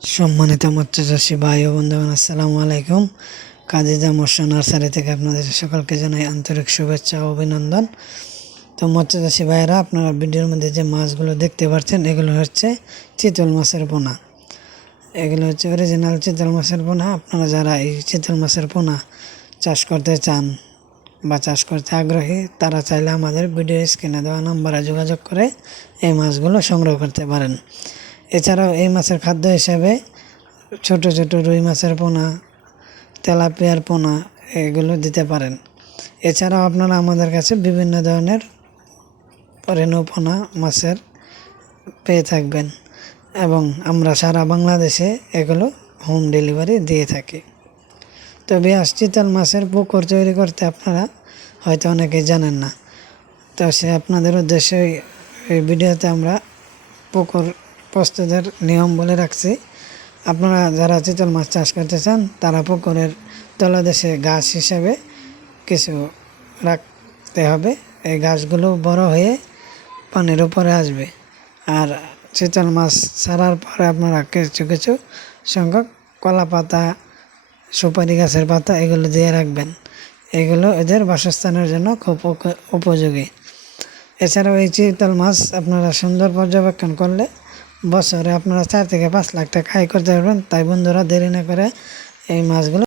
সম্মানিত মৎস্য চাষী ভাই ও বন্ধুগণ, আসসালামু আলাইকুম। কাজিজা মৎস্য নার্সারি থেকে আপনাদের সকলকে জানাই আন্তরিক শুভেচ্ছা ও অভিনন্দন। তো মৎস্য চাষী ভাইয়েরা, আপনারা ভিডিওর মধ্যে যে মাছগুলো দেখতে পাচ্ছেন, এগুলো হচ্ছে চিতল মাছের পোনা। এগুলো হচ্ছে অরিজিনাল চিতল মাছের পোনা। আপনারা যারা এই চিতল মাছের পোনা চাষ করতে চান বা চাষ করতে আগ্রহী, তারা চাইলে আমাদের ভিডিও স্ক্রিনে দেওয়া নম্বরে যোগাযোগ করে এই মাছগুলো সংগ্রহ করতে পারেন। এছাড়াও এই মাছের খাদ্য হিসেবে ছোট ছোট রুই মাছের পোনা, তেলাপিয়ার পোনা এগুলো দিতে পারেন। এছাড়াও আপনারা আমাদের কাছে বিভিন্ন ধরনের রেণু পোনা মাছের পেয়ে থাকবেন এবং আমরা সারা বাংলাদেশে এগুলো হোম ডেলিভারি দিয়ে থাকি। তবে আজ চিতল মাছের পুকুর তৈরি করতে আপনারা হয়তো অনেকেই জানেন না। তো সে আপনাদের উদ্দেশ্যে এই ভিডিওতে আমরা পুকুর প্রস্তুতের নিয়ম বলে রাখছি। আপনারা যারা চিতল মাছ চাষ করতে চান, তারা পুকুরের তলদেশে গাছ হিসাবে কিছু রাখতে হবে। এই গাছগুলো বড় হয়ে পানির উপরে আসবে। আর চিতল মাছ ছাড়ার পরে আপনারা কিছু কিছু সংখ্যক কলা পাতা সুপারি গাছের পাতা এগুলো দিয়ে রাখবেন। এগুলো এদের বাসস্থানের জন্য খুব উপ- উপযোগী। এছাড়াও এই চিতল মাছ আপনারা সুন্দর পর্যবেক্ষণ করলে বছরে আপনারা চার থেকে পাঁচ লাখ টাকা আয় করতে পারবেন। তাই বন্ধুরা দেরি না করে এই মাছগুলো